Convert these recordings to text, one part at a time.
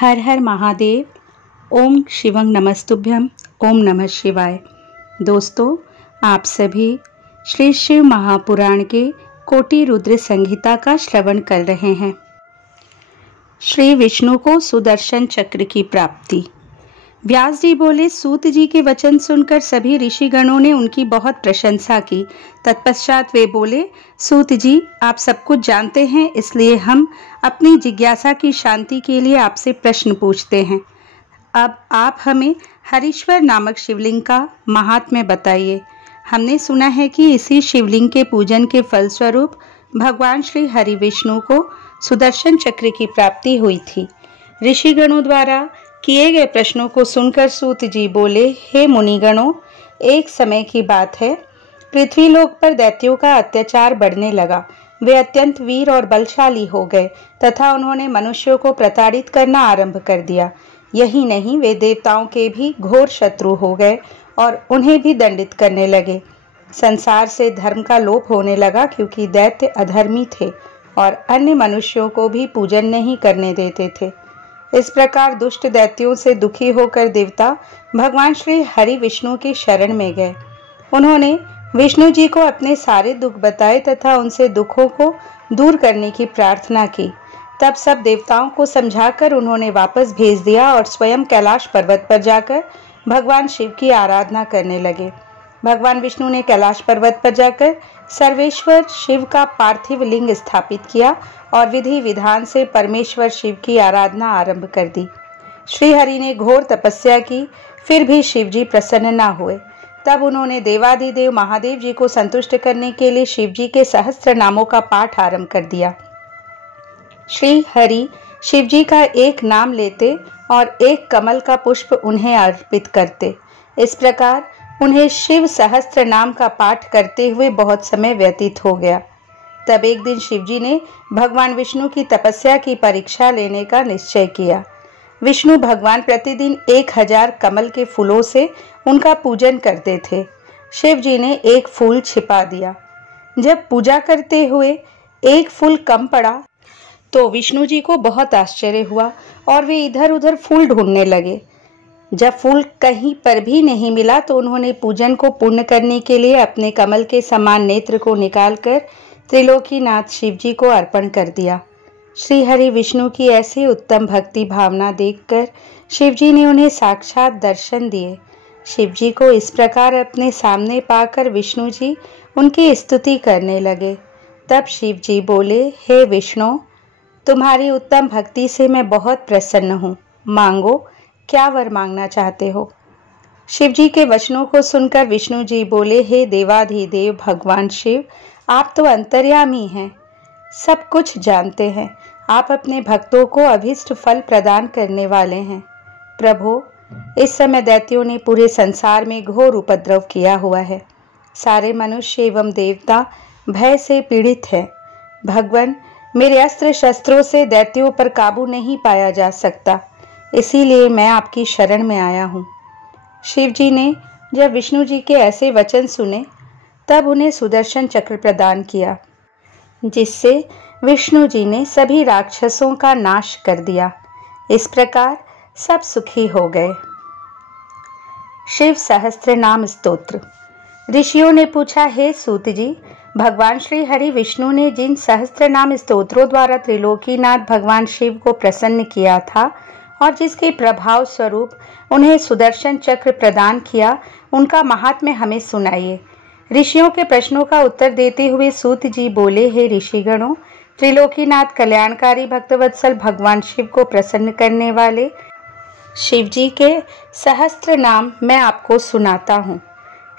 हर हर महादेव। ओम शिवं नमस्तुभ्यं। ओम नमः शिवाय। दोस्तों, आप सभी श्री शिव महापुराण के कोटि रुद्र संहिता का श्रवण कर रहे हैं। श्री विष्णु को सुदर्शन चक्र की प्राप्ति। व्यास जी बोले, सूत जी के वचन सुनकर सभी ऋषिगणों ने उनकी बहुत प्रशंसा की। तत्पश्चात वे बोले, सूत जी, आप सब कुछ जानते हैं, इसलिए हम अपनी जिज्ञासा की शांति के लिए आपसे प्रश्न पूछते हैं। अब आप हमें हरीश्वर नामक शिवलिंग का महात्म्य बताइए। हमने सुना है कि इसी शिवलिंग के पूजन के फलस्वरूप भगवान श्री हरि विष्णु को सुदर्शन चक्र की प्राप्ति हुई थी। ऋषिगणों द्वारा किए गए प्रश्नों को सुनकर सूत जी बोले, हे मुनिगणों, एक समय की बात है, पृथ्वीलोक पर दैत्यों का अत्याचार बढ़ने लगा। वे अत्यंत वीर और बलशाली हो गए तथा उन्होंने मनुष्यों को प्रताड़ित करना आरंभ कर दिया। यही नहीं, वे देवताओं के भी घोर शत्रु हो गए और उन्हें भी दंडित करने लगे। संसार से धर्म का लोप होने लगा, क्योंकि दैत्य अधर्मी थे और अन्य मनुष्यों को भी पूजन नहीं करने देते थे। इस प्रकार दुष्ट दैत्यों से दुखी होकर देवता भगवान श्री हरि विष्णु की शरण में गए। उन्होंने विष्णु जी को अपने सारे दुख बताए तथा उनसे दुखों को दूर करने की प्रार्थना की। तब सब देवताओं को समझाकर उन्होंने वापस भेज दिया और स्वयं कैलाश पर्वत पर जाकर भगवान शिव की आराधना करने लगे। भगवान विष्णु ने कैलाश पर्वत पर जाकर सर्वेश्वर शिव का पार्थिव लिंग स्थापित किया और विधि विधान से परमेश्वर शिव की आराधना आरंभ कर दी। श्री हरि ने घोर तपस्या की, फिर भी शिव जी प्रसन्न न हुए। तब उन्होंने देवाधिदेव महादेव जी को संतुष्ट करने के लिए शिव जी के सहस्त्र नामों का पाठ आरंभ कर दिया। श्री हरि शिव जी का एक नाम लेते और एक कमल का पुष्प उन्हें अर्पित करते। इस प्रकार उन्हें शिव सहस्त्र नाम का पाठ करते हुए बहुत समय व्यतीत हो गया। तब एक दिन शिवजी ने भगवान विष्णु की तपस्या की परीक्षा लेने का निश्चय किया। विष्णु भगवान प्रतिदिन 1000 कमल के फूलों से उनका पूजन करते थे। शिव जी ने एक फूल छिपा दिया। जब पूजा करते हुए एक फूल कम पड़ा तो विष्णु जी को बहुत आश्चर्य हुआ और वे इधर उधर फूल ढूंढने लगे। जब फूल कहीं पर भी नहीं मिला तो उन्होंने पूजन को पूर्ण करने के लिए अपने कमल के समान नेत्र को निकालकर त्रिलोकीनाथ शिव जी को अर्पण कर दिया। श्री हरि विष्णु की ऐसी उत्तम भक्ति भावना देखकर शिव जी ने उन्हें साक्षात दर्शन दिए। शिव जी को इस प्रकार अपने सामने पाकर विष्णु जी उनकी स्तुति करने लगे। तब शिव जी बोले, हे विष्णु, तुम्हारी उत्तम भक्ति से मैं बहुत प्रसन्न हूँ। मांगो, क्या वर मांगना चाहते हो? शिव जी के वचनों को सुनकर विष्णु जी बोले, हे देवाधिदेव भगवान शिव, आप तो अंतर्यामी हैं, सब कुछ जानते हैं। आप अपने भक्तों को अभीष्ट फल प्रदान करने वाले हैं। प्रभु, इस समय दैत्यों ने पूरे संसार में घोर उपद्रव किया हुआ है। सारे मनुष्य एवं देवता भय से पीड़ित हैं। भगवान, मेरे अस्त्र शस्त्रों से दैत्यों पर काबू नहीं पाया जा सकता, इसीलिए मैं आपकी शरण में आया हूँ। शिव जी ने जब विष्णु जी के ऐसे वचन सुने तब उन्हें सुदर्शन चक्र प्रदान किया, जिससे विष्णु जी ने सभी राक्षसों का नाश कर दिया। इस प्रकार सब सुखी हो गए। शिव सहस्त्र नाम स्तोत्र। ऋषियों ने पूछा, हे सूत जी, भगवान श्री हरि विष्णु ने जिन सहस्त्र नाम स्तोत्रों द्वारा त्रिलोकीनाथ भगवान शिव को प्रसन्न किया था और जिसके प्रभाव स्वरूप उन्हें सुदर्शन चक्र प्रदान किया, उनका महात्म्य हमें सुनाइए। ऋषियों के प्रश्नों का उत्तर देते हुए सूत जी बोले, हे ऋषिगणों, त्रिलोकीनाथ कल्याणकारी भक्तवत्सल भगवान शिव को प्रसन्न करने वाले शिव जी के सहस्त्र नाम मैं आपको सुनाता हूँ।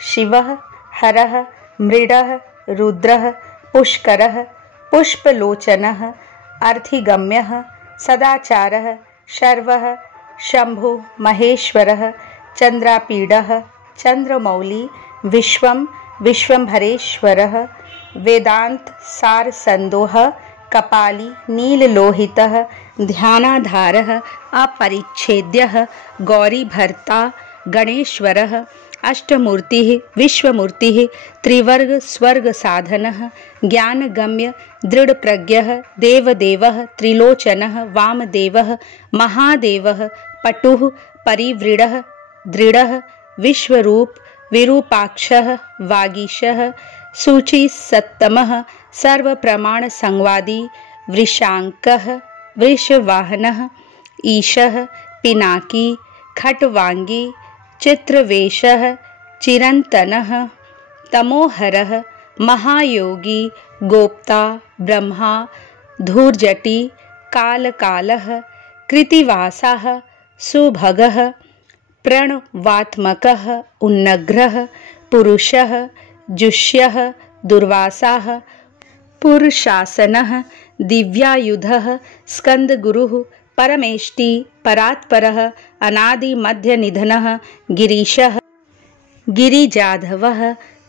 शिवः, हरः, मृडः, रुद्रः, पुष्करः, पुष्पलोचनः, अर्थिगम्यः, सदाचारः, शर्वः, शंभु, महेश्वरः, चंद्रापीडः, चंद्रमौली, विश्वम, विश्वंभरेश्वरः, वेदांत सार संदोह, कपाली, नीललोहितः, ध्यानाधारः, अपरिच्छेद्यः, गौरी भर्ता, गणेश्वरः, अष्टमूर्तिः विश्वमूर्तिः त्रिवर्ग स्वर्ग साधनः ज्ञानगम्य दृढ़प्रज्ञः देवदेवः त्रिलोचनः वामदेवः महादेवः पटुः परिव्रीडः दृढ़ः विश्वरूप विरूपाक्षः वागीशः शुचिसत्तमः सर्वप्रमाण संवादी वृषांकः वृषवाहनः ईशः पिनाकी खट्वांगी चित्रवेशः चिरंतनः तमोहरः महायोगी गोप्ता ब्रह्मा धूर्जटी कालकालः कृतिवासः सुभगः प्रणवात्मकः उन्नग्रः पुरुषः जुष्यः दुर्वासाः पुरुषासनः दिव्यायुधः स्कंदगुरुः परमेष्टि परात्परः अनादिमध्यनिधनः गिरीशः गिरिजाधवः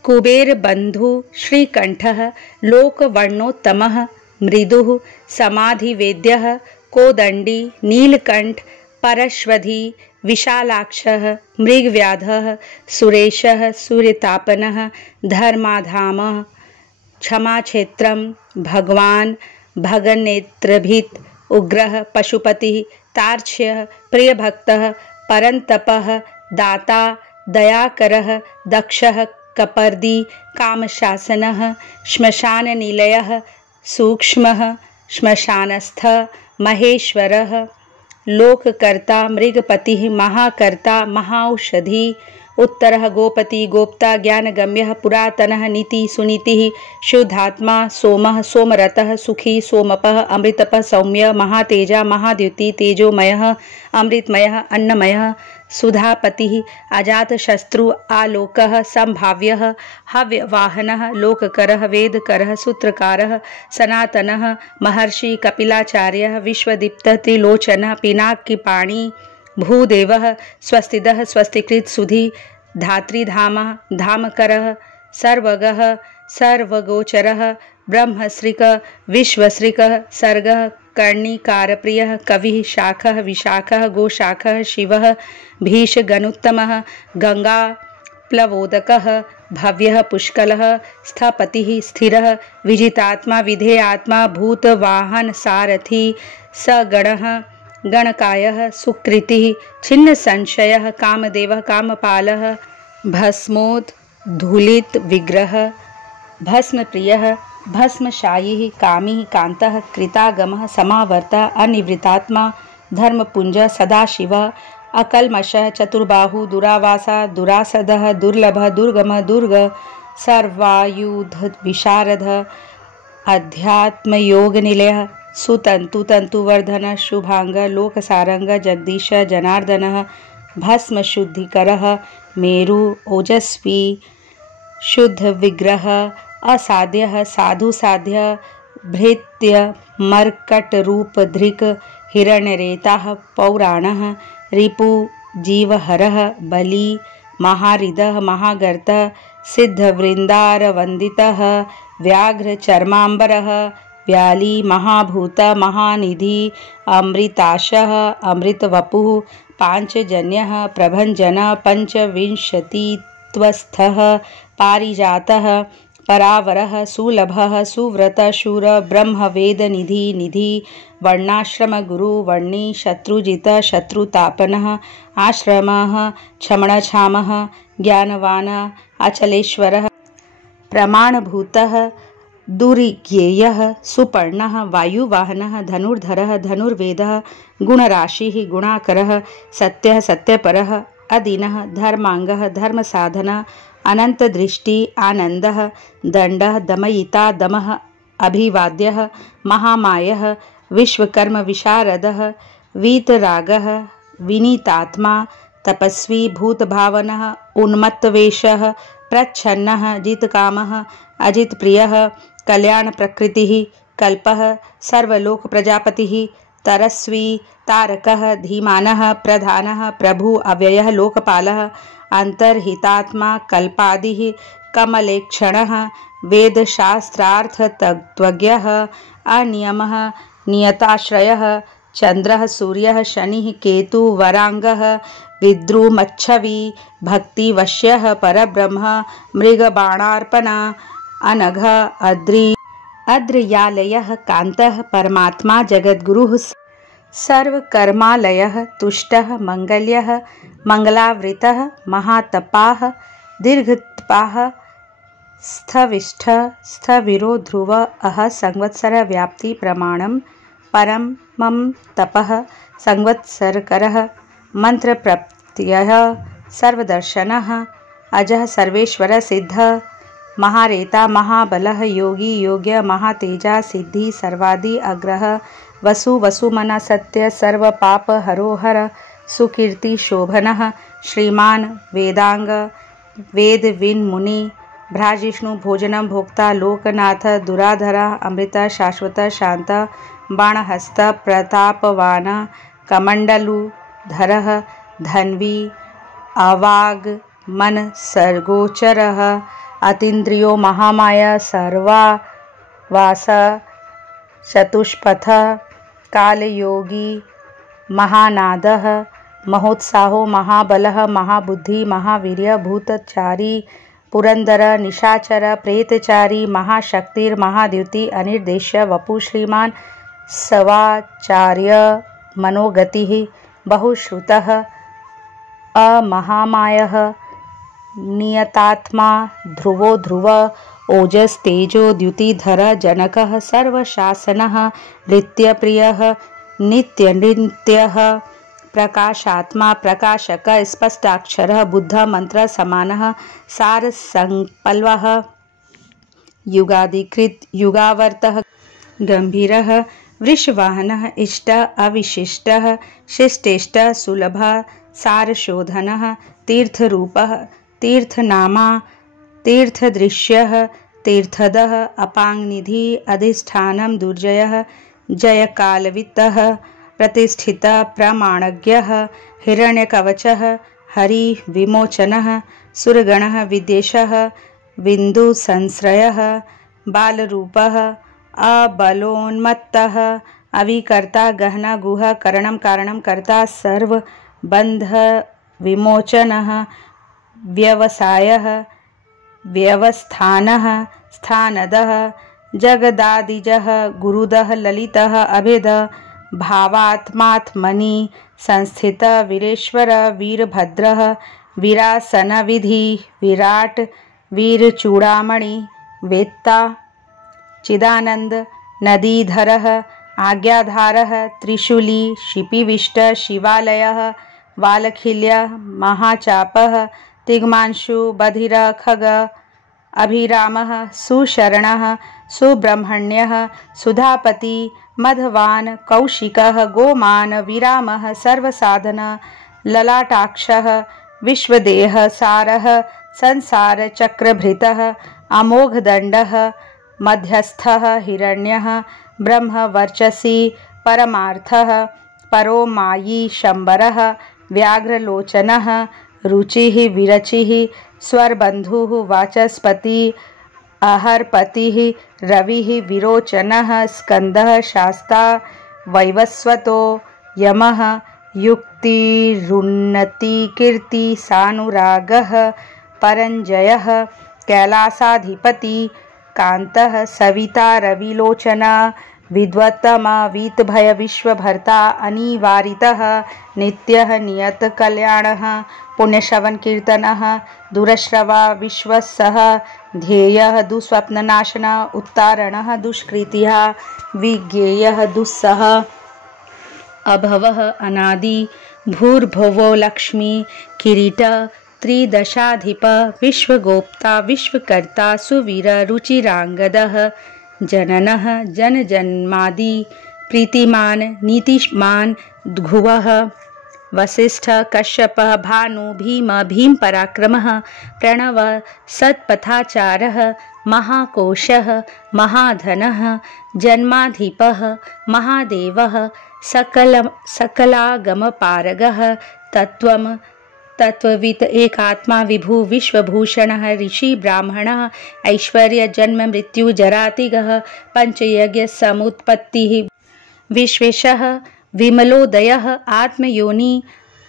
कुबेरबन्धु श्रीकण्ठः लोकवर्णोत्तमः मृदुः समाधिवेद्यः कोदण्डी नीलकण्ठ परश्वधी विशालाक्षः मृगव्याधः सुरेशः सूर्यतापनः धर्माधामः क्षमाक्षेत्रं भगवान् भगन्नेत्रभित् उग्रः पशुपतिः तार्क्ष्यः प्रियभक्तः परन्तपः दाता दयाकरः दक्षः कपर्दी कामशासनः श्मशाननिलयः सूक्ष्मः श्मशानस्थ महेश्वरः लोककर्ता मृगपतिः महाकर्ता महाऔषधी उत्तरः गोपति गोप्ता ज्ञानगम्यः पुरातनः नीति सुनीतिः शुद्धात्मा सोमः सोमरतः सुखी सोमपः अमृतपः सौम्य महातेजा महाद्युति तेजोमयः अमृतमयः अन्नमयः सुधापतिः अजातशत्रु आलोकः संभाव्यः हव्यवाहनः लोककरः वेदकरः सूत्रकारः सनातनः महर्षि कपिलाचार्यः विश्वदीप्तः त्रिलोचनः पिनाकिपाणि भूदेवः स्वस्तिदः स्वस्तिकृत सुधी धात्रीधामः धामकरः सर्वगः सर्वगोचरः ब्रह्मश्रिकः विश्वश्रिकः सर्गः कर्णिकारप्रियः कविः शाखः विशाखः गोशाखः शिवः भीषगणुत्तमः गंगा प्लवोदकः भव्यः पुष्कलः स्थपतिः स्थिरः विजितात्मा विधेयात्मा भूतवाहन सारथी सगणः गणकायः सुकृतिः छिन्न संशयः कामदेवः कामपालः भस्मोद्धूलित विग्रह भस्मप्रियः भस्मशायी कामी कांतः कृतागमः समावर्तः अनिवृतात्मा धर्मपुंजः सदाशिवः अकल्मषः चतुर्बाहु दुरावासा दुरासदः दुर्लभः दुर्गमः दुर्ग सर्वायुध विशारद अध्यात्मयोगनिलयः सुतंतु तंतुवर्धन शुभांग लोकसारंग जगदीश जनार्दनः भस्म शुद्धिकरः मेरु ओजस्वी शुद्ध विग्रह असाध्यः साधु साध्य भृत्य मर्कट रूप धृक हिरण्यरेताः पौराणः रिपु जीवहरः बली महारिदः महागर्तः सिद्धवृन्दारवन्दितः व्याघ्र चर्मांबरः व्याली महाभूत महानिधि अमृताशः अमृतवपुः पांचजन्यः प्रभंजनः पंचविंशतित्वस्थः पारिजातः परावरः सुलभः सुव्रत शूर ब्रह्मवेदनिधि निधि वर्णाश्रम गुरु वर्णी शत्रुजित शत्रुतापनः आश्रमः क्षमणक्षामः ज्ञानवान अचलेश्वरः प्रमाणभूतः दुरिज्ञेयः सुपर्णः वायुवाहनः धनुर्धरः धनुर्वेदः गुणराशिः गुणाकरः सत्यः सत्यपरः अदीनः धर्मांगः धर्मसाधनः अनंतदृष्टि आनंदः दंडः दमयिता दमः अभिवाद्यः महामायः विश्वकर्म विशारदः वीतरागः विनीतात्मा तपस्वी भूतभावनः उन्मत्तवेषः प्रच्छन्नः जितकामः अजितप्रियः कल्याण प्रकृतिः कल्पः सर्वलोक प्रजापतिः तरस्वी तारकः धीमानः प्रधानः प्रभु अव्ययः लोकपालः अंतर्हितात्मा कल्पादिः कमलेक्षणः वेदशास्त्रार्थतत्त्वज्ञः अनियमः नियताश्रयः चंद्रः सूर्यः शनिः केतु वरांगः विद्रुमच्छवि भक्तिवश्यः परब्रह्म मृगबाणार्पण अनघ अद्रयालयः कान्तः परमात्मा जगद्गुरुः सर्वकर्मालयः तुष्टः मंगल्यः मंगलावृतः महातपाः दीर्घतपाः स्थविष्ठ स्थविरो ध्रुव अह संवत्सर व्याप्ति प्रमाणं परमं तपः संवत्सरकरः मंत्रप्रत्ययः सर्वदर्शनः अजः सर्वेश्वर सिद्ध महारेता महाबलः योगी योग्य महातेजा सिद्धि सर्वादि अग्रह वसु वसुमना सत्य सर्व पाप हरोहर सुकीर्ति शोभनः श्रीमान वेदांग वेद विन मुनि भ्राजिष्णु भोजनम भोक्ता लोकनाथ दुराधरा अमृत शाश्वत शांत बाणहस्त प्रतापवान कमंडलुधरः धन्वी अवाग मन सर्गोचरः अतीन्द्रियो महामाया सर्वावास चतुष्पथ कालयोगी महानादः महोत्साहो महाबलः महाबुद्धि महावीर्य भूतचारी पुरंदर निशाचर प्रेतचारी महाशक्तिर्महाद्युति अनिर्देश्य वपु श्रीमान सवाचार्य मनोगतिः बहुश्रुतः अमहामायः नियतात्मा ध्रुवो ध्रुव ओजस तेजो द्युतिधर जनकः सर्वशासनः नृत्यप्रियः नित्यनृत्यः प्रकाशात्मा प्रकाशक स्पष्टाक्षरः बुद्ध मंत्र समानः सार संकल्पः युगाधिकृत युगावर्तः गंभीरः वृषवाहनः इष्ट अविशिष्टः शिष्टेष्ट सुलभः सारशोधनः तीर्थरूपः तीर्थनामा तीर्थदृश्यः तीर्थदः अपांगनिधि अधिष्ठानं दुर्जयः जयकालवित्तः प्रतिष्ठितः प्रमाणज्ञः हिरण्यकवचः हरिविमोचनः सुरगणः विदेशः बिन्दुसंश्रयः बालरूपः अबलोन्मत्तः अविकर्ता गहना गुह करणं कारणं कर्ता सर्वबन्ध विमोचनः व्यवसायः व्यवस्थानः स्थानदः जगदादिजः गुरुदः ललितः अभेद भावात्मात्मनि संस्थित वीरेश्वर वीरभद्रः वीरासनविधि विराट वीरचूड़ामणि वेत्ता चिदानंद नदीधरः आज्ञाधारः त्रिशूली शिपिविष्ट शिवालयः वालखिल्य महाचापः तिग्मांशु बधिर खग अभिरामः सुशरणः सुब्रह्मण्यः सुधापति मधवान कौशिकः गोमान विरामः सर्वसाधन ललाटाक्षः विश्वदेह सारः संसार चक्रभृतः अमोघदण्डः मध्यस्थः हिरण्यः ब्रह्म वर्चसी परमार्थः परो मायी शंबरः व्याघ्रलोचनः रुचिः विरचिः स्वरबन्धुः वाचस्पति अहर्पतिः रविः विरोचनः स्कंदः शास्ता वैवस्वतो यमः युक्तिरुन्नति कीर्ति सानुरागः परञ्जयः कैलासाधिपति कांतः सविता रविलोचना विद्वत्तम वीतभय विश्वभर्ता अनिवारितः नित्यः नियत कल्याणः पुण्यश्रवण कीर्तनः दुरश्रवा विश्वसः ध्येयः दुस्वप्ननाशन उत्तारणः दुष्कृतिः विज्ञेयः दुस्सह अभवः अनादि भूर्भुवो लक्ष्मी किरीट त्रिदशाधिप विश्वगोप्ता विश्वकर्ता सुवीर रुचिरांगदः जननः जनजन्मादि प्रीतिमान नीतिमान द्भुवः वसिष्ठ कश्यप भानु भीम भीम पराक्रमः प्रणव सत्पथाचारः महाकोशः महाधनः जन्माधिपः महादेवः सकलागमपारगः तत्त्वम् तत्त्ववित् एकात्मा विभु विश्वभूषणः ऋषि ब्राह्मणः ऐश्वर्य जन्म मृत्यु जरातिगः पंचयज्ञ समुत्पत्तिः विश्वेशः विमलोदयः आत्मयोनि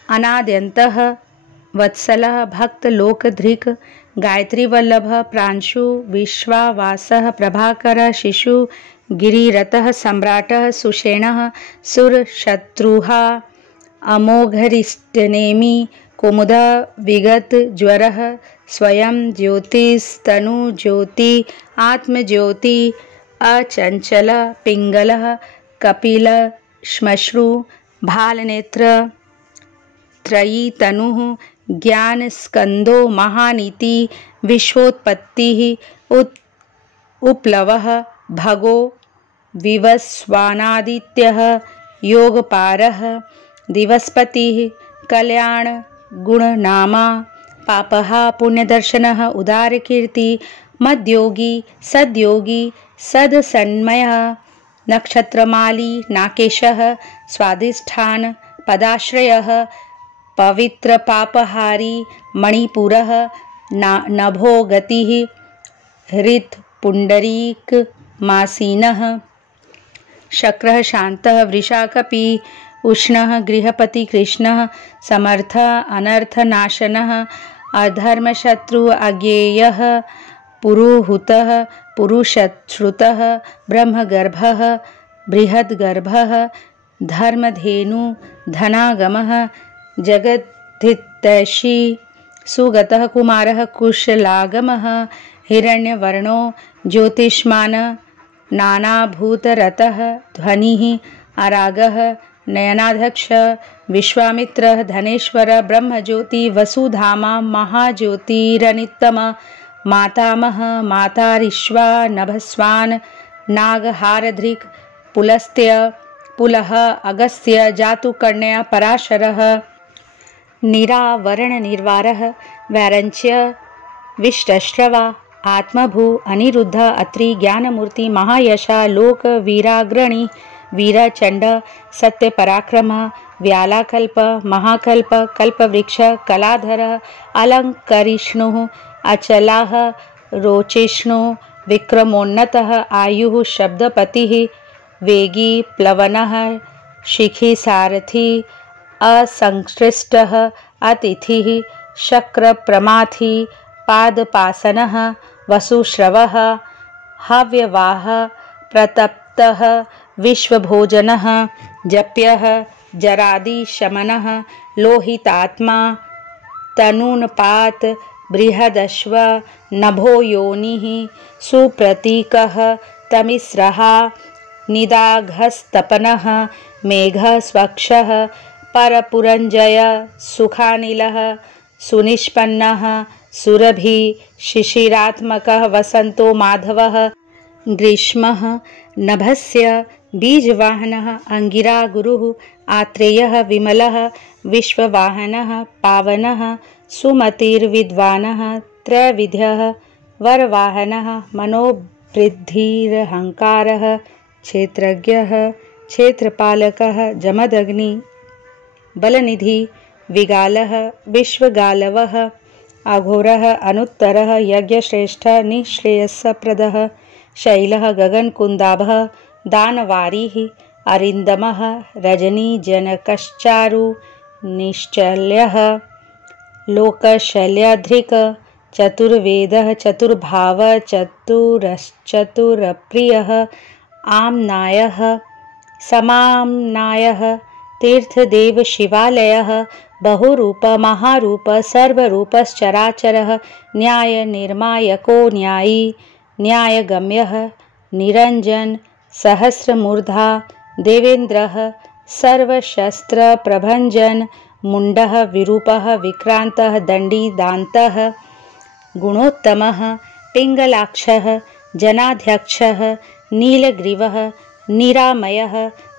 अनाद्यन्तः वत्सलः भक्तलोकधृक् गायत्रीवल्लभ प्रांशु विश्वावासः प्रभाकरः शिशु गिरिरतः सम्राटः सुषेणः सुरशत्रुः अमोघरिष्टनेमि कुमुदः विगत ज्वरः स्वयं ज्योतिस्तनु ज्योति आत्मज्योति अचंचल पिंगलः कपिल श्मश्रु भालनेत्र त्रयी तनुः ज्ञान स्कंदो महानीति विश्वोत्पत्तिः उपलवः भगो विवस्वानादित्यः योगपारः दिवस्पतिः कल्याण गुणनामा पापः पुण्यदर्शनः उदारकीर्ति मद्योगी सद्योगी सदसन्मयः नक्षत्रमाली नाकेशः स्वादिष्ठान पदाश्रयः पवित्र पापहारी मणिपुरः नभो गतिः हृत् पुंडरीक मासीनः शक्रः शान्तः वृषाकपि उष्णः गृहपति कृष्णः समर्थः अनर्थनाशनः अधर्मशत्रु अज्ञेयः पुरुहूतः पुरुषश्रुतः ब्रह्मगर्भः बृहद्गर्भः धर्मधेनु धनागमः जगद्धितैषी सुगतः कुमारः कुशलागमः हिरण्यवर्णो ज्योतिष्मान नानाभूतरतः ध्वनिः अरागः नयनाध्यक्ष विश्वामित्रः धनेश्वर ब्रह्मज्योति वसुधामा महाज्योतिरनितम मातामह मातारिश्वा नभस्वान नागहारधृक् पुलस्त्य पुलः अगस्त्य जातुकर्ण्य पराशरः निरावरण निर्वारः वैरंच्य विष्टश्रवा आत्मभू अनिरुद्ध अत्रि ज्ञानमूर्ति महायशा लोक वीराग्रणी वीरचंड सत्य पराक्रम व्यालाकल्प महाकल्प कल्पवृक्ष कलाधर अलंकरिष्णु अचलाः रोचिष्णु विक्रमोन्नतः आयुः शब्दपतिः वेगी प्लवनः शिखी सारथी असंश्लिष्टः अतिथिः शक्रप्रमाथी पादपासनः वसुश्रवः हव्यवाह प्रतप्तः विश्वभोजनः जप्यः जरादिशमनः लोहितात्मा तनूनपात बृहदश्व नभो योनिः सुप्रतीकः तमिस्रः निदाघस्तपनः मेघः स्वक्षः परपुरञ्जय सुखानिलः सुनिष्पन्नः सुरभि शिशिरात्मकः वसन्तो माधवः ग्रीष्मः नभस्य बीजवाहनः अंगिरा गुरुः आत्रेयः विमलः विश्ववाहनः पावनः सुमतिर्विद्वानः त्रैविध्यः वरवाहनः मनोवृद्धिरहंकारः क्षेत्रज्ञः क्षेत्रपालकः जमदग्नि बलनिधि विगालः विश्वगालवः अघोरः अनुत्तरः यज्ञश्रेष्ठः निःश्रेयसप्रदः शैलः गगनकुन्दाभः दानवारिः अरिन्दमः रजनीजनकश्चारु निश्चल्यः लोकशल्यधृक् चतुर्वेदः चतुर्भावः चतुरश्चतुरप्रियः आम्नायः समाम्नायः तीर्थदेव शिवालयः बहुरूप महारूप सर्वरूपश्चराचरः न्याय निर्मायको न्यायी न्यायगम्यः निरंजन सहस्रमूर्धा देवेन्द्रः सर्वशस्त्र प्रभंजन मुंडः विरूपः विक्रांतः दंडी दान्तः गुणोत्तमः पिंगलाक्षः जनाध्यक्षः नीलग्रीवः निरामयः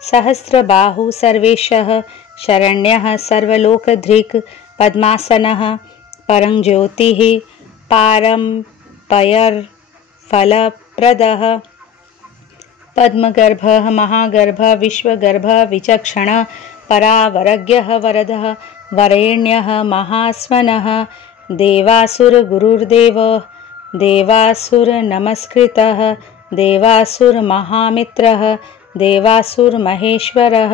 सहस्रबाहु सर्वेशः शरण्यः सर्वलोकधृक् पद्मासनः परंज्योतिः पारम्पयर्फलप्रदः पद्मगर्भः महागर्भः विश्वगर्भः विचक्षणः परावरज्ञः वरदः वरेण्यः महास्वनः देवासुरगुरुर्देवः देवासुरनमस्कृतः देवासुरमहामित्रः देवासुरमहेश्वरः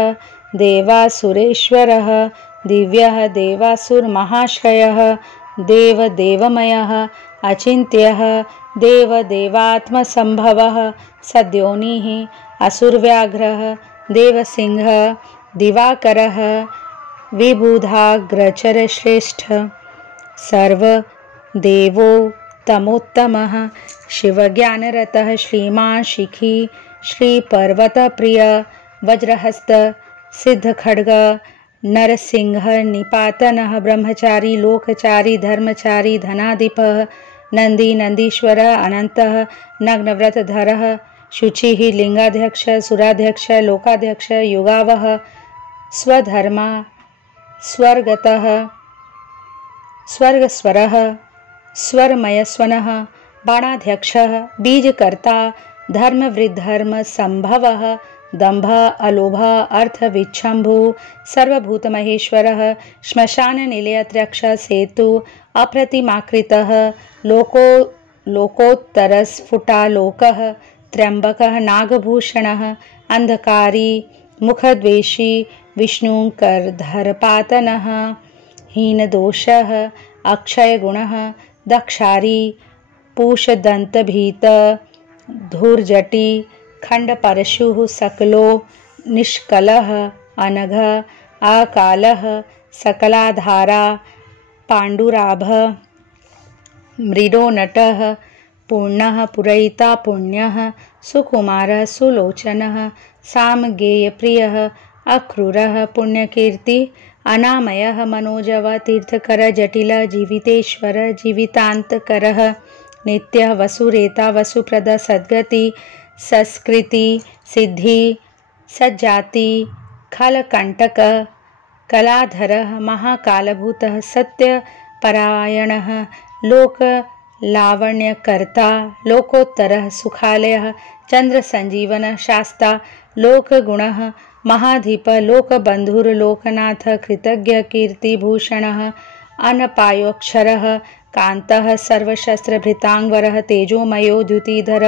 देवासुरेश्वरः दिव्यः देवासुरमहाश्रयः देवदेवमयः अचिन्त्यः देवदेवात्मसम्भवः सद्योनिः असुरव्याघ्रः देवसिंहः दिवाकरः विबुधाग्रचरश्रेष्ठ सर्वदेवोत्तमोत्तमः शिवज्ञानरतः श्रीमान् शिखी श्रीपर्वतप्रिय वज्रहस्त सिद्धखड्ग नरसिंह निपातनः ब्रह्मचारी लोकचारी धर्मचारी धनाधिपः नंदी नंदीश्वर अनंतः नग्नव्रतधरः शुचिः लिंगाध्यक्ष सुराध्यक्ष लोकाध्यक्ष युगावः स्वधर्मा स्वर्गतः स्वर्गस्वरः स्वरमयस्वनः बाणाध्यक्षः बीजकर्ता धर्मवृद्धर्म संभवः दंभ अलोभ अर्थविच्छम्भु सर्वभूतमहेश्वरः श्मशाननिलयत्रक्ष सेतु अप्रतिमाकृतः लोकोत्तरस्फुटालोकः त्र्यंबकः नागभूषणः अंधकारी मुखद्वेषी विष्णुकरधरपातनः हीनदोषः अक्षयगुणः दक्षारी पूषदन्तभीत धूर्जटी खंडपरशुः सकलो निष्कलः अनघ अकालः सकलाधारा पाण्डुराभ मृडोनटः पूर्णः पुरयिता पुण्यः सुकुमारः सुलोचनः सामगेयप्रियः अक्रूरः पुण्यकीर्ति अनामयः मनोजव तीर्थकर जटिल जीवितेश्वर जीवितान्तकरः नित्यः वसुरेता वसुप्रद सद्गति संस्कृति सिद्धि सज्जाति खलकंटक कलाधरः महाकालभूतः सत्यपरायणः लोकलावण्यकर्ता लोकोत्तरः सुखालयः चंद्रसंजीवनः शास्ता लोकगुणः महाधीप लोकबंधुर्लोकनाथ कृतज्ञ कीर्तिभूषणः अनपायोक्षरः कांतः सर्वशस्त्रभृतांगवरः तेजोमयो द्युतिधर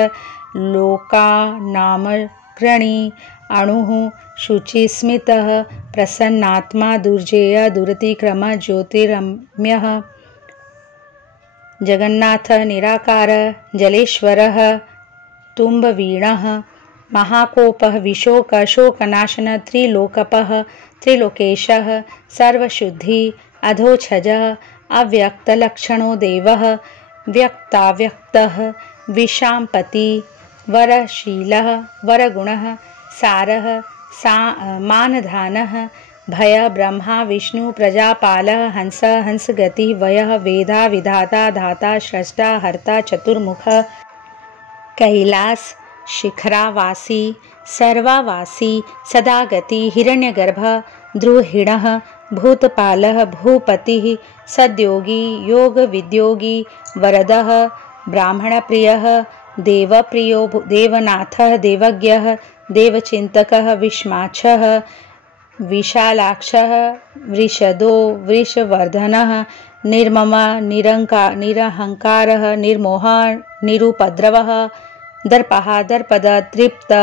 लोकानामग्रणी अणुः शुचिस्मितः प्रसन्नात्मा दुर्जेय दुरतिक्रम ज्योतिरम्यः जगन्नाथ निराकार जलेश्वरः तुम्बवीणः महाकोपः विशोक शोकनाशन त्रिलोकपः त्रिलोकेशः सर्वशुद्धि अधोक्षजः अव्यक्तलक्षणो देवः व्यक्ताव्यक्तः विशाम्पति वरशीलः वरगुणः सारः मानधानः भय ब्रह्मा विष्णु प्रजापालः हंस हंसगति वयः वेदा विधाता धाता स्रष्टा हर्ता चतुर्मुख कैलास शिखरावासी सर्वावासी सदागति हिरण्यगर्भ द्रुहिणः भूतपालः भूपतिः सद्योगी योगविद्योगी वरदः ब्राह्मणप्रियः देवप्रियो देवनाथः देवज्ञः देवचिन्तकः विष्माक्षः विशालाक्षः वृषदो वृषवर्धनः निर्मम निरहंकारः निर्मोह निरुपद्रवः दर्पः दर्पद तृप्त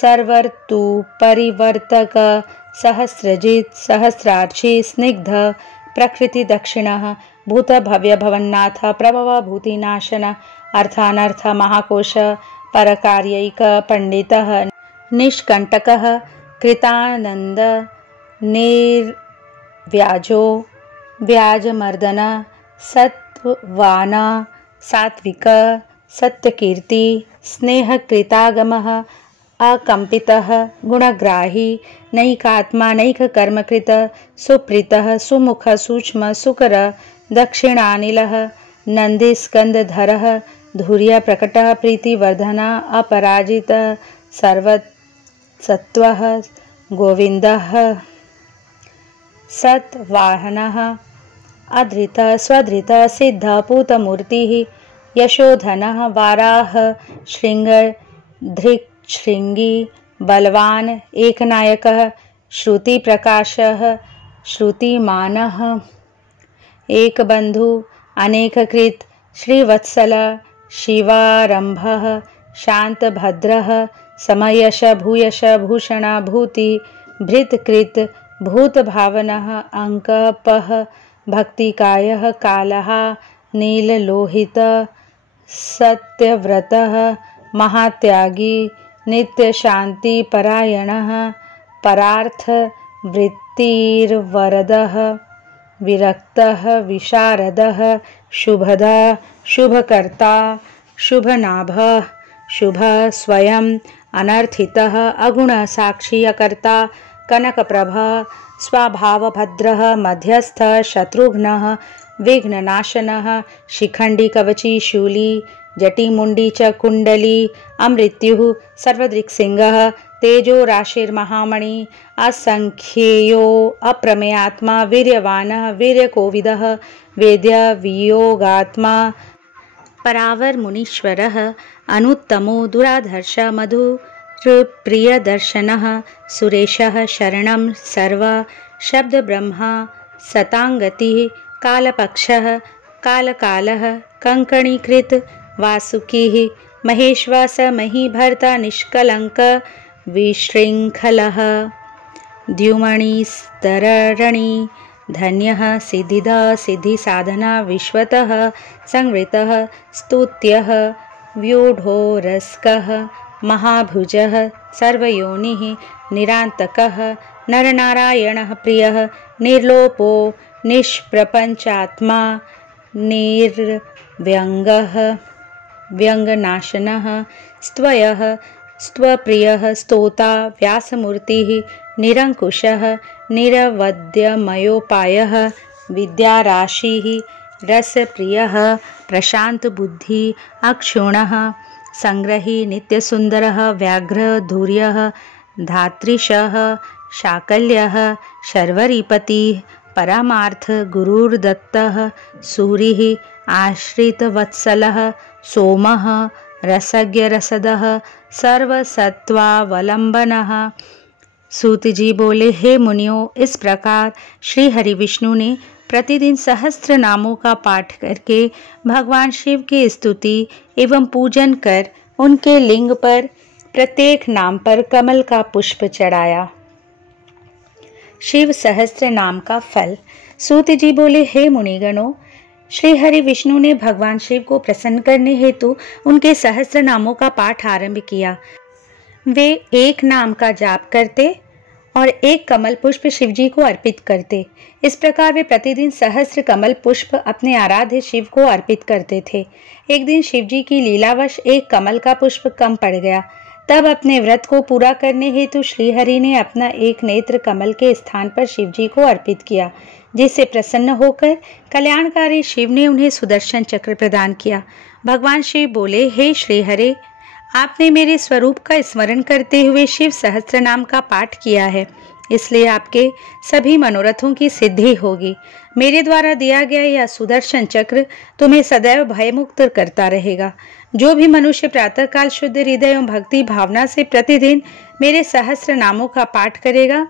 सर्वर्तु परिवर्तक सहस्रजित् सहस्राक्षी स्निग्ध प्रकृति दक्षिणः भूत भव्य भवन्नाथ प्रभव भूतिनाशन अर्थानर्थ महाकोश परकार्यैक पंडितः निष्कंटकः कृतानंद निर्व्याजो व्याजमर्दन सत्वान सात्विक सत्यकीर्ति स्नेहकृतागमः अकंपितः गुणग्राही नैकात्मा नैककर्मकृत सुप्रीतः सुमुख सूक्ष्म सुकर दक्षिणानिलः नंदीस्कंदधरः धुर्य प्रकटः प्रीतिवर्धन अपराजित सर्वसत्वः गोविन्दः सत्वाहनः अधृत स्वधृत सिद्ध पूतमूर्तिः यशोधनः वाराह शृंग धृक्शृंगी बलवान एकनायकः श्रुति प्रकाशः श्रुतिमानः एकबंधु अनेककृत श्रीवत्सल शिवारंभः शांतभद्रः समयश भूयश भूषण भूति भृतकृत भूतभावनः अंकपः भक्तिकायः कालः नीललोहित सत्यव्रतः महात्यागी नित्यशान्तिपरायणः परार्थ वृत्तिर्वरदः विरक्तः विशारदः शुभदा शुभकर्ता शुभनाभः शुभ स्वयं अनर्थितः अगुणसाक्षी अकर्ता कनकप्रभः स्वभावभद्रः मध्यस्थः शत्रुघ्नः विघ्ननाशनः शिखण्डी कवची शूली जटिमुण्डी च कुण्डली अमृत्युः सर्वदृक्सिंहः तेजो राशिर्महामणि असंख्येयो अप्रमेयात्मा वीर्यवानः वीर्यकोविदः वेद्य वियोगात्मा परावर मुनीश्वरः अनुत्तमो दुराधर्ष मधुरप्रियदर्शनः सुरेशः शरणं सर्व शब्दब्रह्मा सताङ्गतिः कालपक्षः कालकालः कङ्कणीकृत वासुकिः महेश्वास महीभर्ता निष्कलङ्क विशृङ्खलः द्युमणिस्तरणी धन्यः सिद्धिदा सिद्धिसाधना विश्वतः संवृतः स्तुत्यः व्यूढोरस्कः महाभुजः सर्वयोनिः निरान्तकः नरनारायणः प्रियः निर्लोपो निष्प्रपञ्चात्मा निर्व्यङ्गः व्यङ्गनाशनः स्त्वयः स्त्वप्रियः स्तोता व्यासमूर्तिः निरङ्कुशः निरवद्यमयोपायः विद्याराशिः रसप्रियः प्रशान्तबुद्धि अक्षुणः संग्रही नित्यसुन्दरः व्याघ्रधुर्यः धातृशः शाकल्यः शर्वरीपतिः परमार्थ गुरुर्दत्तः सूरिः आश्रितवत्सलः सोमः रसज्ञरसदः सर्वसत्वावलंबनः। सूत जी बोले, हे मुनियों, इस प्रकार श्री हरि विष्णु ने प्रतिदिन सहस्त्र नामों का पाठ करके भगवान शिव की स्तुति एवं पूजन कर उनके लिंग पर प्रत्येक नाम पर कमल का पुष्प चढ़ाया। शिव सहस्त्र नाम का फल। सूत जी बोले, हे मुनिगणों, श्री हरि विष्णु ने भगवान शिव को प्रसन्न करने हेतु उनके सहस्त्र नामों का पाठ आरंभ किया। वे एक नाम का जाप करते और एक कमल पुष्प शिव जी को अर्पित करते। इस प्रकार वे प्रतिदिन सहस्त्र कमल पुष्प अपने आराध्य शिव को अर्पित करते थे। एक दिन शिव जी की लीलावश एक कमल का पुष्प कम पड़ गया। तब अपने व्रत को पूरा करने हेतु श्रीहरि ने अपना एक नेत्र कमल के स्थान पर शिव जी को अर्पित किया, जिससे प्रसन्न होकर कल्याणकारी शिव ने उन्हें सुदर्शन चक्र प्रदान किया। भगवान शिव बोले, हे श्रीहरि, आपने मेरे स्वरूप का स्मरण करते हुए शिव सहस्त्र नाम का पाठ किया है, इसलिए आपके सभी मनोरथों की सिद्धि होगी। मेरे द्वारा दिया गया यह सुदर्शन चक्र तुम्हें सदैव भयमुक्त करता रहेगा। जो भी मनुष्य प्रातःकाल शुद्ध हृदय एवं भक्ति भावना से प्रतिदिन मेरे सहस्त्र नामों का पाठ करेगा,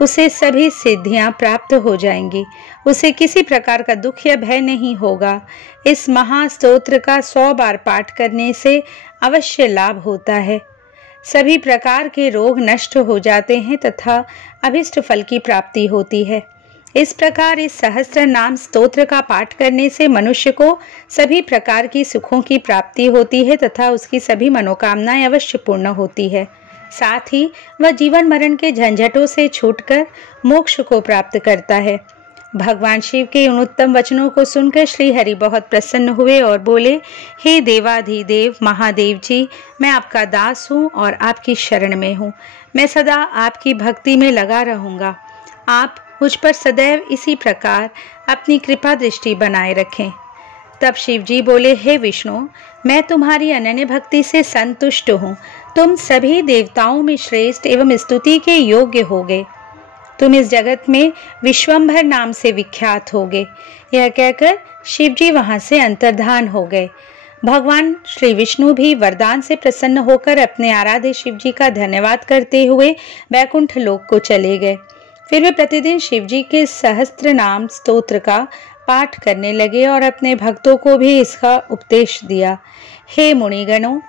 उसे सभी सिद्धियां प्राप्त हो जाएंगी। उसे किसी प्रकार का दुख या भय नहीं होगा। इस महास्तोत्र का 100 बार पाठ करने से अवश्य लाभ होता है। सभी प्रकार के रोग नष्ट हो जाते हैं तथा अभिष्ट फल की प्राप्ति होती है। इस प्रकार इस सहस्त्र नाम स्तोत्र का पाठ करने से मनुष्य को सभी प्रकार की सुखों की प्राप्ति होती है तथा उसकी सभी मनोकामनाएं अवश्य पूर्ण होती है। साथ ही वह जीवन मरण के झंझटों से छूटकर मोक्ष को प्राप्त करता है। भगवान शिव के उन उत्तम वचनों को सुनकर श्री हरि बहुत प्रसन्न हुए और बोले, हे देवाधिदेव महादेव जी, मैं आपका दास हूँ और आपकी शरण में हूँ। मैं सदा आपकी भक्ति में लगा रहूँगा। आप मुझ पर सदैव इसी प्रकार अपनी कृपा दृष्टि बनाए रखें। तब शिव जी बोले, हे विष्णु, मैं तुम्हारी अनन्य भक्ति से संतुष्ट हूँ। तुम सभी देवताओं में श्रेष्ठ एवं स्तुति के योग्य होगे। तुम इस जगत में विश्वंभर नाम से विख्यात होगे। यह कहकर शिव जी वहां से अंतर्धान हो गए। भगवान श्री विष्णु भी वरदान से प्रसन्न होकर अपने आराध्य शिव जी का धन्यवाद करते हुए वैकुंठ लोक को चले गए। फिर वे प्रतिदिन शिव जी के सहस्त्र नाम स्तोत्र का पाठ करने लगे और अपने भक्तों को भी इसका उपदेश दिया। हे मुनिगणों,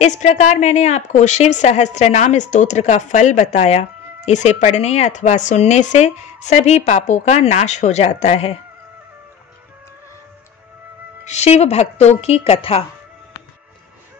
इस प्रकार मैंने आपको शिव सहस्त्र नाम स्तोत्र का फल बताया। इसे पढ़ने अथवा सुनने से सभी पापों का नाश हो जाता है। शिव भक्तों की कथा।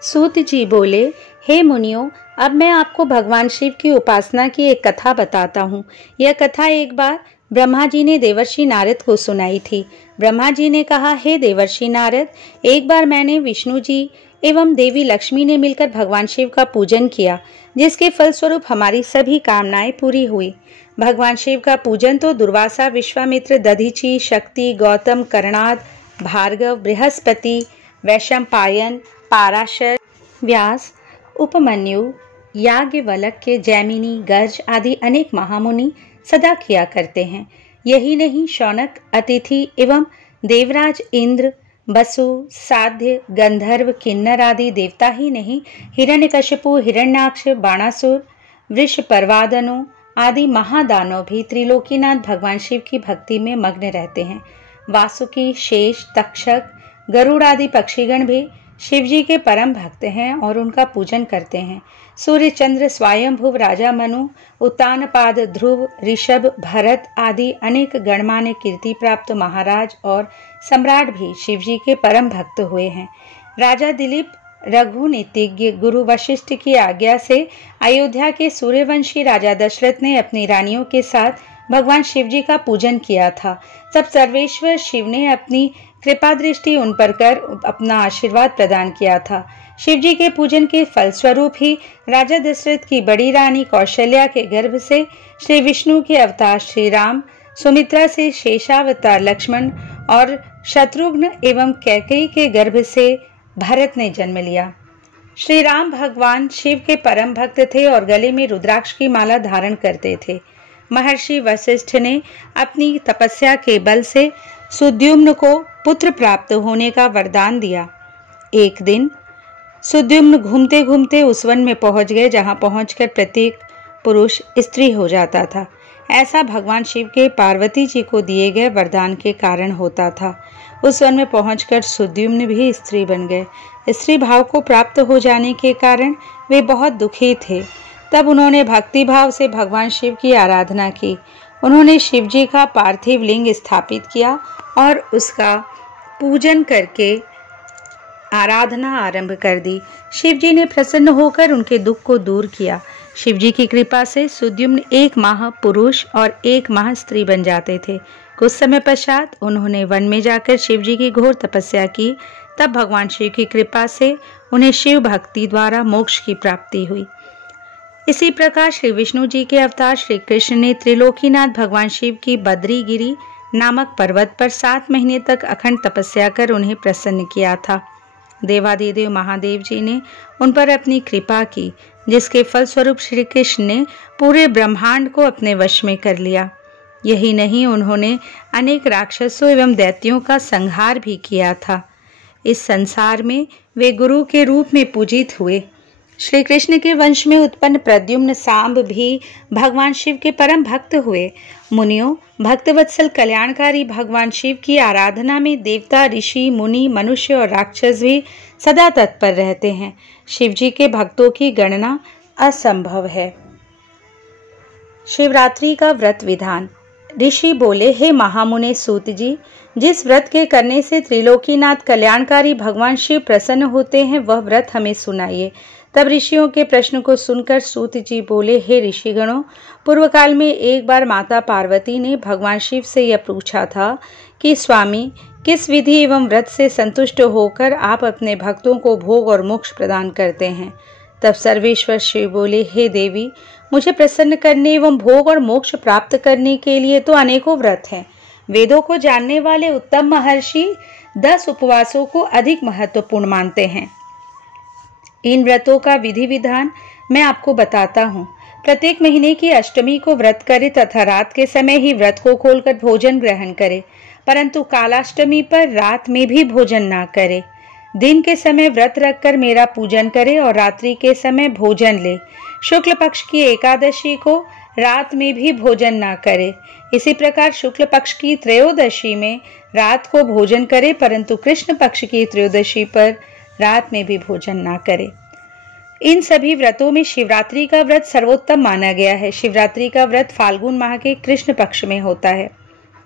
सूत जी बोले, हे मुनियों, अब मैं आपको भगवान शिव की उपासना की एक कथा बताता हूँ। यह कथा एक बार ब्रह्मा जी ने देवर्षि नारद को सुनाई थी। ब्रह्मा जी ने कहा, हे देवर्षि नारद, एक बार मैंने विष्णु जी एवं देवी लक्ष्मी ने मिलकर भगवान शिव का पूजन किया, जिसके फलस्वरूप हमारी सभी कामनाएं पूरी हुई। भगवान शिव का पूजन तो दुर्वासा, विश्वामित्र, दधीची, शक्ति, गौतम, कर्णाद, भार्गव, बृहस्पति, वैशंपायन, पाराशर, व्यास, उपमन्यु, याज्ञवल्क्य, जैमिनी, गर्ज आदि अनेक महामुनि सदा किया करते हैं। यही नहीं, शौनक, अतिथि एवं देवराज इंद्र, वसु, साध्य, गंधर्व, किन्नर आदि देवता ही नहीं, हिरण्यकशिपु, हिरण्याक्ष, बाणासुर, वृषपर्वादनु आदि महादानव भी त्रिलोकीनाथ भगवान शिव की भक्ति में मग्न रहते हैं। वासुकी, शेष, तक्षक, गरुड़ आदि पक्षीगण भी शिव जी के परम भक्त हैं और उनका पूजन करते हैं। सूर्य, चंद्र, स्वयंभुव, राजा मनु, उत्तानपाद, ध्रुव, ऋषभ, भरत आदि अनेक गणमान्य कीर्ति प्राप्त महाराज और सम्राट भी शिव जी के परम भक्त हुए हैं। राजा दिलीप रघुनीतिज्ञ गुरु वशिष्ठ की आज्ञा से अयोध्या के सूर्यवंशी राजा दशरथ ने अपनी रानियों के साथ भगवान शिव जी का पूजन किया था। तब सर्वेश्वर शिव ने अपनी कृपा दृष्टि उन पर कर अपना आशीर्वाद प्रदान किया था। शिव जी के पूजन के फलस्वरूप ही राजा दशरथ की बड़ी रानी कौशल्या के गर्भ से श्री विष्णु के अवतार श्री राम, सुमित्रा से शेषावतार लक्ष्मण और शत्रुघ्न एवं कैकेयी के गर्भ से भरत ने जन्म लिया। श्री राम भगवान शिव के परम भक्त थे और गले में रुद्राक्ष की माला धारण करते थे। महर्षि वशिष्ठ ने अपनी तपस्या के बल से सुद्युम्न को पुत्र प्राप्त होने का वरदान दिया। एक दिन सुद्युम्न घूमते घूमते उस वन में पहुंच गए जहां पहुंचकर प्रत्येक पुरुष स्त्री हो जाता था। ऐसा भगवान शिव के पार्वती जी को दिए गए वरदान के कारण होता था। उस वन में पहुंचकर सुद्युम्न भी स्त्री बन गए। स्त्री भाव को प्राप्त हो जाने के कारण वे बहुत दुखी थे। तब उन्होंने भक्ति भाव से भगवान शिव की आराधना की। उन्होंने शिव जी का पार्थिव लिंग स्थापित किया और उसका पूजन करके आराधना आरंभ कर दी। शिव जी ने प्रसन्न होकर उनके दुख को दूर किया। शिव जी की कृपा से सुद्युम्न एक माह पुरुष और एक माह स्त्री बन जाते थे। कुछ समय पश्चात उन्होंने वन में जाकर शिव जी की घोर तपस्या की। तब भगवान शिव की कृपा से उन्हें शिव भक्ति द्वारा मोक्ष की प्राप्ति हुई। इसी प्रकार श्री विष्णु जी के अवतार श्री कृष्ण ने त्रिलोकीनाथ भगवान शिव की बद्रीगिरी नामक पर्वत पर 7 महीने तक अखंड तपस्या कर उन्हें प्रसन्न किया था। देवादिदेव महादेव जी ने उन पर अपनी कृपा की, जिसके फलस्वरूप श्री कृष्ण ने पूरे ब्रह्मांड को अपने वश में कर लिया। यही नहीं, उन्होंने अनेक राक्षसों एवं दैत्यों का संहार भी किया था। इस संसार में वे गुरु के रूप में पूजित हुए। श्री कृष्ण के वंश में उत्पन्न प्रद्युम्न सांब भी भगवान शिव के परम भक्त हुए। मुनियों, भक्तवत्सल कल्याणकारी भगवान शिव की आराधना में देवता, ऋषि, मुनि, मनुष्य और राक्षस भी सदा तत्पर रहते हैं। शिव जी के भक्तों की गणना असंभव है। शिवरात्रि का व्रत विधान। ऋषि बोले, हे महामुने सूत जी, जिस व्रत के करने से त्रिलोकीनाथ कल्याणकारी भगवान शिव प्रसन्न होते हैं, वह व्रत हमें सुनाइए। तब ऋषियों के प्रश्न को सुनकर सूत जी बोले, हे ऋषिगणों, पूर्व काल में एक बार माता पार्वती ने भगवान शिव से यह पूछा था कि स्वामी, किस विधि एवं व्रत से संतुष्ट होकर आप अपने भक्तों को भोग और मोक्ष प्रदान करते हैं। तब सर्वेश्वर शिव बोले, हे देवी, मुझे प्रसन्न करने एवं भोग और मोक्ष प्राप्त करने के लिए तो अनेकों व्रत हैं। वेदों को जानने वाले उत्तम महर्षि 10 उपवासों को अधिक महत्वपूर्ण मानते हैं। इन व्रतों का विधि विधान मैं आपको बताता हूँ। प्रत्येक महीने की अष्टमी को व्रत करे तथा रात के समय ही व्रत को खोलकर भोजन ग्रहण करे, परंतु कालाष्टमी पर रात में भी भोजन ना करे। दिन के समय व्रत रखकर मेरा पूजन करे और रात्रि के समय भोजन ले। शुक्ल पक्ष की एकादशी को रात में भी भोजन ना करे। इसी प्रकार शुक्ल पक्ष की त्रयोदशी में रात को भोजन करे, परंतु कृष्ण पक्ष की त्रयोदशी पर रात में भी भोजन ना करे। इन सभी व्रतों में शिवरात्रि का व्रत सर्वोत्तम माना गया है। शिवरात्रि का व्रत फाल्गुन माह के कृष्ण पक्ष में होता है।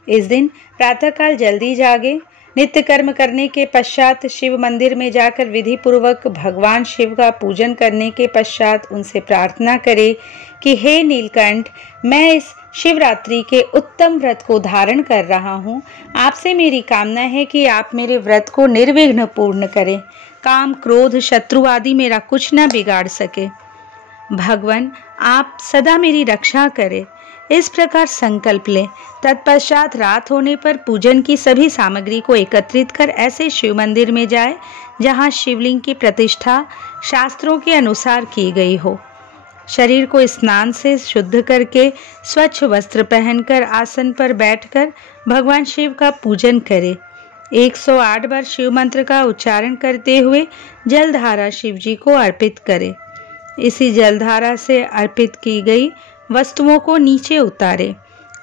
इस दिन प्रातःकाल जल्दी जागे, नित्य कर्म करने के पश्चात शिव मंदिर में जाकर विधि पूर्वक भगवान शिव का पूजन करने के पश्चात उनसे प्रार्थना करें कि हे नीलकंठ, मैं इस शिवरात्रि के उत्तम व्रत को धारण कर रहा हूँ। आपसे मेरी कामना है कि आप मेरे व्रत को निर्विघ्न पूर्ण करें। काम, क्रोध, शत्रु आदि मेरा कुछ न बिगाड़ सके। भगवान, आप सदा मेरी रक्षा करें। इस प्रकार संकल्प लें। तत्पश्चात रात होने पर पूजन की सभी सामग्री को एकत्रित कर ऐसे शिव मंदिर में जाए जहाँ शिवलिंग की प्रतिष्ठा शास्त्रों के अनुसार की गई हो। शरीर को स्नान से शुद्ध करके स्वच्छ वस्त्र पहनकर आसन पर बैठकर भगवान शिव का पूजन करें। 108 बार शिव मंत्र का उच्चारण करते हुए जलधारा शिव जी को अर्पित करें। इसी जलधारा से अर्पित की गई वस्तुओं को नीचे उतारे।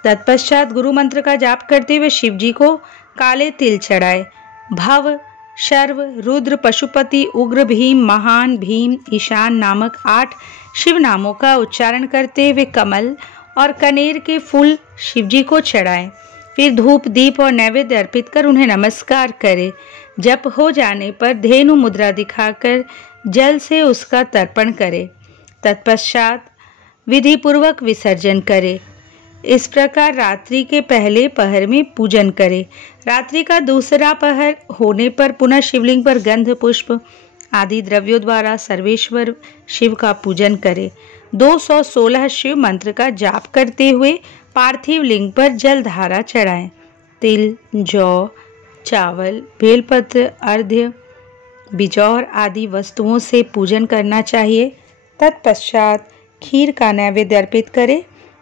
तत्पश्चात गुरु मंत्र का जाप करते हुए शिव जी को काले तिल चढ़ाए। भव, शर्व, रुद्र, पशुपति, उग्र, भीम, महान, भीम, ईशान नामक 8 शिव नामों का उच्चारण करते हुए कमल और कनेर के फूल शिव जी को चढ़ाएं। फिर धूप, दीप और नैवेद्य अर्पित कर उन्हें नमस्कार करें। जप हो जाने पर धेनु मुद्रा दिखाकर जल से उसका तर्पण करें। तत्पश्चात विधि पूर्वक विसर्जन करें। इस प्रकार रात्रि के पहले पहर में पूजन करें। रात्रि का दूसरा पहर होने पर पुनः शिवलिंग पर गंध, पुष्प आदि द्रव्यों द्वारा सर्वेश्वर शिव का पूजन करें। 216 शिव मंत्र का जाप करते हुए पार्थिव लिंग पर जलधारा चढ़ाएं। तिल, जौ, चावल, बेलपत्र, अर्घ्य, बिजौर आदि वस्तुओं से पूजन करना चाहिए। तत्पश्चात खीर का नैवेद्य अर्पित करें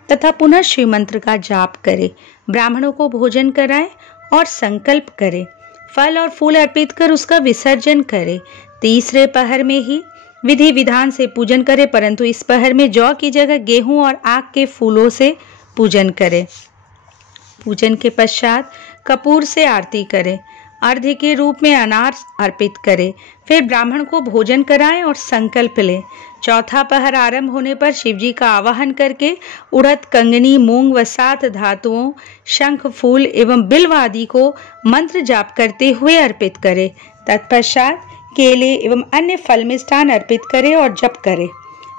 तथा पुनः शिव मंत्र का जाप करें। ब्राह्मणों को भोजन कराएं और संकल्प करें। फल और फूल अर्पित कर उसका विसर्जन करें। तीसरे पहर में ही विधि विधान से पूजन करें, परंतु इस पहर में जौ की जगह गेहूं और आक के फूलों से पूजन करें। पूजन के पश्चात कपूर से आरती करें। अर्घ्य के रूप में अनार अर्पित करें। फिर ब्राह्मण को भोजन कराएं और संकल्प लें। चौथा पहर आरंभ होने पर शिवजी का आवाहन करके उड़द, कंगनी, मूंग व 7 धातुओं, शंख, फूल एवं बिल्व आदि को मंत्र जाप करते हुए अर्पित करें। तत्पश्चात केले एवं अन्य फल मिष्ठान अर्पित करें और जप करें।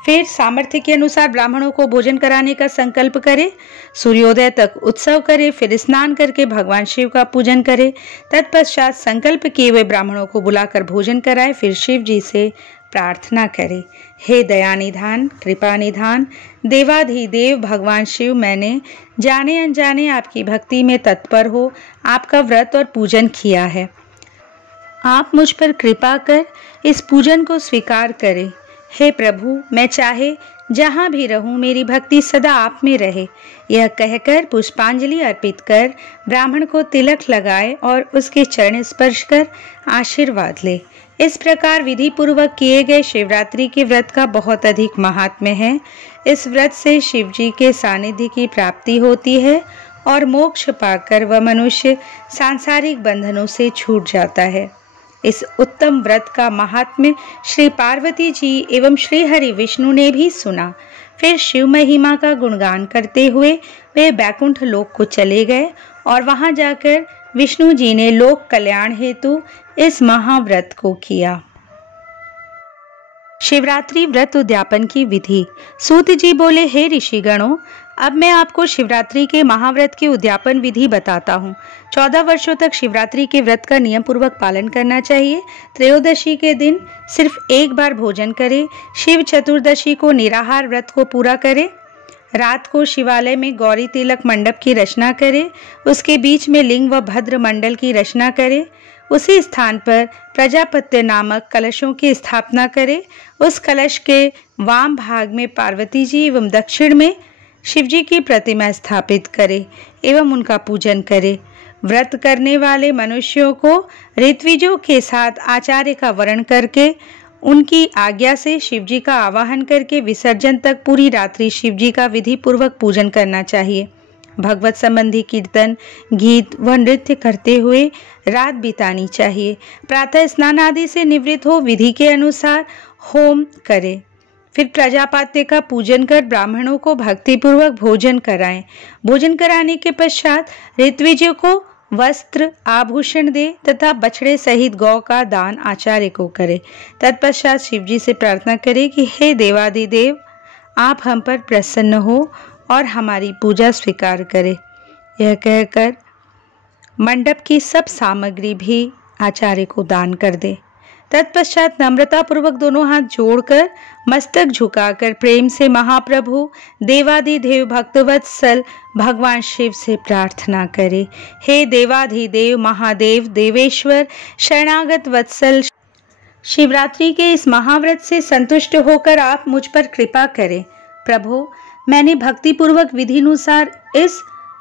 फिर सामर्थ्य के अनुसार ब्राह्मणों को भोजन कराने का संकल्प करें। सूर्योदय तक उत्सव करें। फिर स्नान करके भगवान शिव का पूजन करें। तत्पश्चात संकल्प किए हुए ब्राह्मणों को बुलाकर भोजन कराएं। फिर शिव जी से प्रार्थना करें, हे दयानिधान, कृपा निधान, देवाधिदेव भगवान शिव, मैंने जाने अनजाने आपकी भक्ति में तत्पर हो आपका व्रत और पूजन किया है। आप मुझ पर कृपा कर इस पूजन को स्वीकार करें। हे प्रभु, मैं चाहे जहाँ भी रहूं मेरी भक्ति सदा आप में रहे। यह कहकर पुष्पांजलि अर्पित कर ब्राह्मण को तिलक लगाए और उसके चरण स्पर्श कर आशीर्वाद ले। इस प्रकार विधि पूर्वक किए गए शिवरात्रि के व्रत का बहुत अधिक महात्म्य है। इस व्रत से शिव जी के सानिध्य की प्राप्ति होती है और मोक्ष पाकर वह मनुष्य सांसारिक बंधनों से छूट जाता है। इस उत्तम व्रत का महात्म्य श्री पार्वती जी एवं श्री हरि विष्णु ने भी सुना। फिर शिव महिमा का गुणगान करते हुए वे बैकुंठ लोक को चले गए और वहां जाकर विष्णु जी ने लोक कल्याण हेतु इस महाव्रत को किया। शिवरात्रि व्रत उद्यापन की विधि। सूत जी बोले, हे ऋषिगणों, अब मैं आपको शिवरात्रि के महाव्रत की उद्यापन विधि बताता हूँ। 14 वर्षों तक शिवरात्रि के व्रत का नियम पूर्वक पालन करना चाहिए। त्रयोदशी के दिन सिर्फ एक बार भोजन करें। शिव चतुर्दशी को निराहार व्रत को पूरा करें। रात को शिवालय में गौरी तिलक मंडप की रचना करें। उसके बीच में लिंग व भद्र मंडल की रचना करें। उसी स्थान पर प्रजापत्य नामक कलशों की स्थापना करें। उस कलश के वाम भाग में पार्वती जी एवं दक्षिण में शिवजी की प्रतिमा स्थापित करें एवं उनका पूजन करें। व्रत करने वाले मनुष्यों को ऋत्विजों के साथ आचार्य का वर्ण करके उनकी आज्ञा से शिवजी का आवाहन करके विसर्जन तक पूरी रात्रि शिवजी का विधि पूर्वक पूजन करना चाहिए। भगवत संबंधी कीर्तन, गीत व नृत्य करते हुए रात बितानी चाहिए। प्रातः स्नान आदि से निवृत्त हो विधि के अनुसार होम करे। फिर प्रजापत्य का पूजन कर ब्राह्मणों को भक्तिपूर्वक भोजन कराएं। भोजन कराने के पश्चात ऋत्विजों को वस्त्र आभूषण दे तथा बछड़े सहित गौ का दान आचार्य को करे। तत्पश्चात शिवजी से प्रार्थना करे कि हे देवादिदेव, आप हम पर प्रसन्न हो और हमारी पूजा स्वीकार करें। यह कहकर मंडप की सब सामग्री भी आचार्य को दान कर दे। तत्पश्चात नम्रता पूर्वक दोनों हाथ जोड़कर मस्तक झुकाकर प्रेम से महाप्रभु देवाधिदेव भक्तवत्सल भगवान शिव से प्रार्थना करे। हे देवाधिदेव महादेव देवेश्वर शरणागत वत्सल, शिवरात्रि के इस महाव्रत से संतुष्ट होकर आप मुझ पर कृपा करें। प्रभु, मैंने भक्तिपूर्वक विधिनुसार इस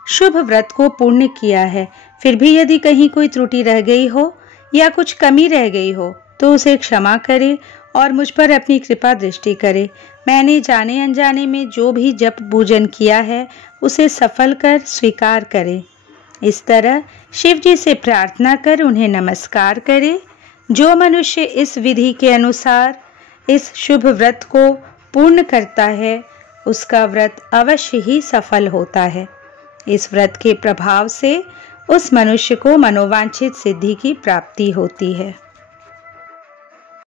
शुभ व्रत को पूर्ण किया है। फिर भी यदि कहीं कोई त्रुटि रह गई हो या कुछ कमी रह गई हो तो उसे क्षमा करे और मुझ पर अपनी कृपा दृष्टि करे। मैंने जाने अनजाने में जो भी जप पूजन किया है उसे सफल कर स्वीकार करे। इस तरह शिव जी से प्रार्थना कर उन्हें नमस्कार करे। जो मनुष्य इस विधि के अनुसार इस शुभ व्रत को पूर्ण करता है उसका व्रत अवश्य ही सफल होता है। इस व्रत के प्रभाव से उस मनुष्य को मनोवांछित सिद्धि की प्राप्ति होती है।